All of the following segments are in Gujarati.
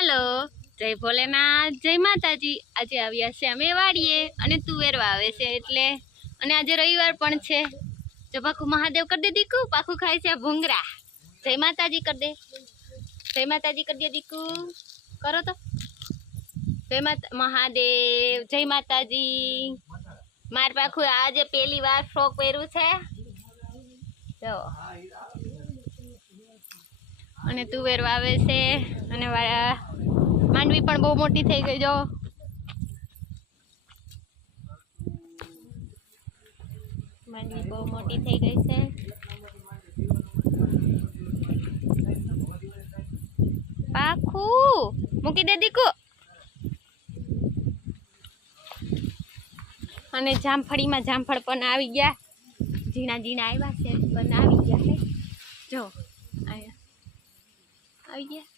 હાલો, જય ભોલેનાથ, જય માતાજી। આજે આવ્યા છે અમે વાડીએ અને તુવેર વાવે છે એટલે અને આજે રવિવાર પણ છે। જો પાખું મહાદેવ કરી દે દીકુ, પાખું ખાય છે ભૂંગરા। જય માતાજી કરી દે, જય માતાજી કરી દે દીકુ, કરો તો જય માતા મહાદેવ, જય માતાજી। માર પાખું આજે પહેલી વાર ફ્રોક પહેર્યું છે જો અને તુવેર વાવે છે અને માંડવી પણ બહુ મોટી થઈ ગઈ જો માંડવી બહુ મોટી થઈ ગઈ છે। પાખું મૂકી દે દીકુ। અને જામફળીમાં જામફળ પણ આવી ગયા, ઝીણા ઝીણા આવ્યા છે પણ આવી ગયા છે જો આયા આવી ગયા।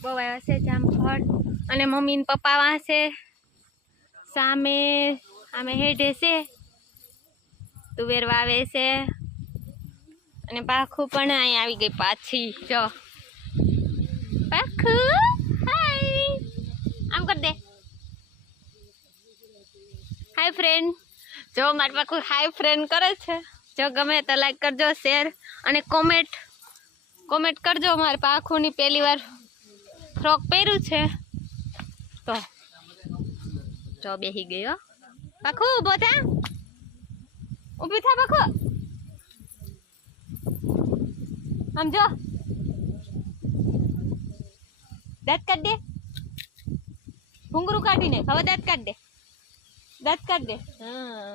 બહુ આવ્યા છે જામફળ અને મમ્મી ને પપ્પા વાસે સામે આમે હેઠે છે તુવેર વાવે છે અને પાખું પણ અહીં આવી ગઈ પાછી જો પાખું હાય આમ કર દે હાય ફ્રેન્ડ। જો મારું પાખું હાય ફ્રેન્ડ કરે છે જો ગમે તો લાઈક કરજો, શેર અને કોમેન્ટ કરજો। મારે પાખુંની પહેલી વાર ફ્રોક પહેર્યું છે તો જો બેસી ગયો પાખું, ઊભો થા, ઊભી થા પાખું, આમ જો દાંત કાઢ દે, ભૂંગરું કાઢીને હવે દાંત કાઢ દે, દાંત કાઢ દે। હા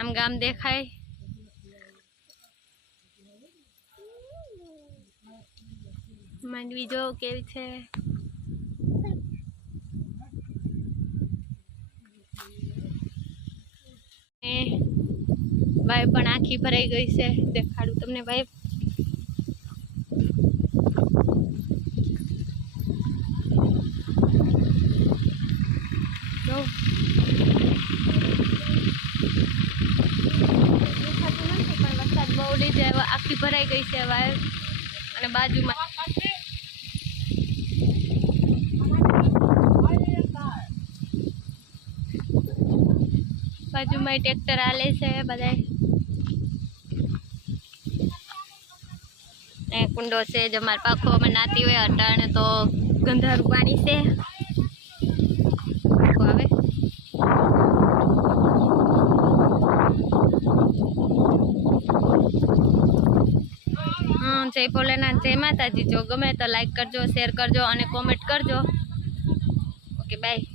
આમ ગામ દેખાય, માંડવી જો કેવી છે। વાય પણ આખી ભરાઈ ગઈ છે, દેખાડું તમને વાય। જો દેખાતું નથી પણ વરસાદ બહુ લીધે આખી ભરાઈ ગઈ છે વાય અને બાજુમાં ટ્રેક્ટર હાલે છે બધા, કુંડો છે જો માર પાખો અમે નાતી હોય અટાણે તો ગંધારું પાણી છે આવે। જય ભોલેનાથ, જય માતાજી। જો ગમે તો લાઈક કરજો, શેર કરજો અને કોમેન્ટ કરજો। Okay bye.